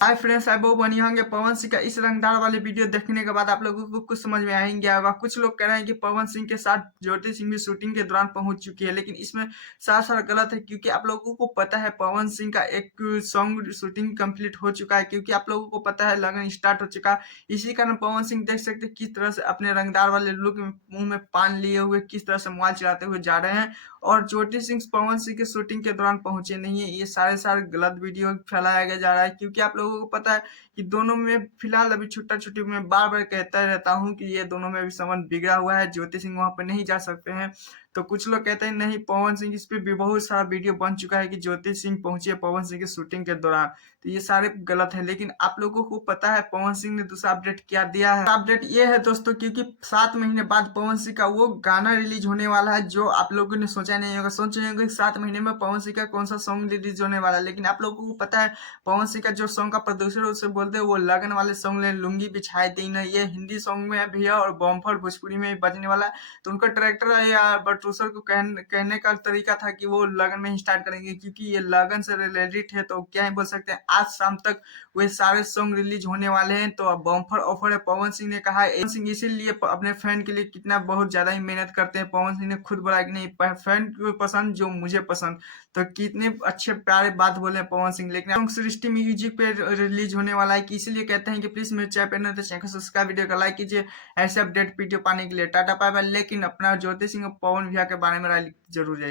Hi friends, आई बहुत बढ़िया होंगे। पवन सिंह का इस रंगदार वाले वीडियो देखने के बाद आप लोगों को कुछ समझ में आएंगे होगा। कुछ लोग कह रहे हैं कि पवन सिंह के साथ ज्योति सिंह भी शूटिंग के दौरान पहुंच चुकी है, लेकिन इसमें साफ-साफ गलत है क्योंकि आप लोगों को पता है पवन सिंह का एक सॉन्ग शूटिंग कंप्लीट हो चुका है, क्योंकि आप लोगों को पता है लगन स्टार्ट हो चुका है। इसी कारण पवन सिंह देख सकते हैं किस तरह से अपने रंगदार वाले लुक में मुँह में पान लिए हुए किस तरह से मोबाइल चलाते हुए जा रहे हैं, और ज्योति सिंह पवन सिंह की शूटिंग के दौरान पहुंचे नहीं है। ये सारे गलत वीडियो फैलाया जा रहा है, क्योंकि आप लोगों को पता है कि दोनों में फिलहाल अभी छुट्टा-छुट्टी में बार-बार कहता रहता हूँ कि ये दोनों में अभी संबंध बिगड़ा हुआ है, ज्योति सिंह वहाँ पे नहीं जा सकते हैं। तो कुछ लोग कहते हैं नहीं, पवन सिंह इस पे भी बहुत सारा वीडियो बन चुका है कि ज्योति सिंह पहुँची है पवन सिंह की शूटिंग के दौरान। तो ये सारे गलत है, लेकिन आप लोगों को पता है पवन सिंह ने दूसरा अपडेट क्या दिया है। अपडेट ये है दोस्तों, क्योंकि 7 महीने बाद पवन सिंह का वो गाना रिलीज होने वाला है जो आप लोगों ने सोचा नहीं होगा। सोच रहे होंगे कि 7 महीने में पवन सिंह का कौन सा सॉन्ग रिलीज होने वाला है, लेकिन आप लोगों को पता है पवन सिंह का जो सॉन्ग का प्रोड्यूसर उसे बोलते हैं वो लगन वाले सॉन्ग ले लुंगी बिछाए दी ना, ये हिंदी सॉन्ग में है भैया और बम्फर भोजपुरी में भी बजने वाला है। तो उनका डायरेक्टर या प्रोड्यूसर को कहने का तरीका था कि वो लगन में ही स्टार्ट करेंगे, क्योंकि ये लगन से रिलेटेड है। तो क्या ही बोल सकते हैं, आज शाम तक वे सारे सॉन्ग रिलीज होने वाले हैं। तो अब बम्फर ऑफर है, पवन सिंह ने कहा है। पवन सिंह इसीलिए अपने फैन के लिए कितना बहुत ज्यादा ही मेहनत करते हैं। पवन सिंह ने खुद बोला कि नहीं, फैन को पसंद जो मुझे पसंद। तो कितने अच्छे प्यारे बात बोले हैं पवन सिंह। लेकिन सॉन्ग सृष्टि म्यूजिक पे रिलीज होने वाला है, कि इसीलिए कहते हैं कि प्लीज मेरे चैनल पे न तो चैनल को सब्सक्राइब, वीडियो का लाइक कीजिए ऐसे अपडेट वीडियो पाने के लिए। Tata bye bye. लेकिन अपना ज्योति सिंह और पवन भैया के बारे में राय जरूर जाइए।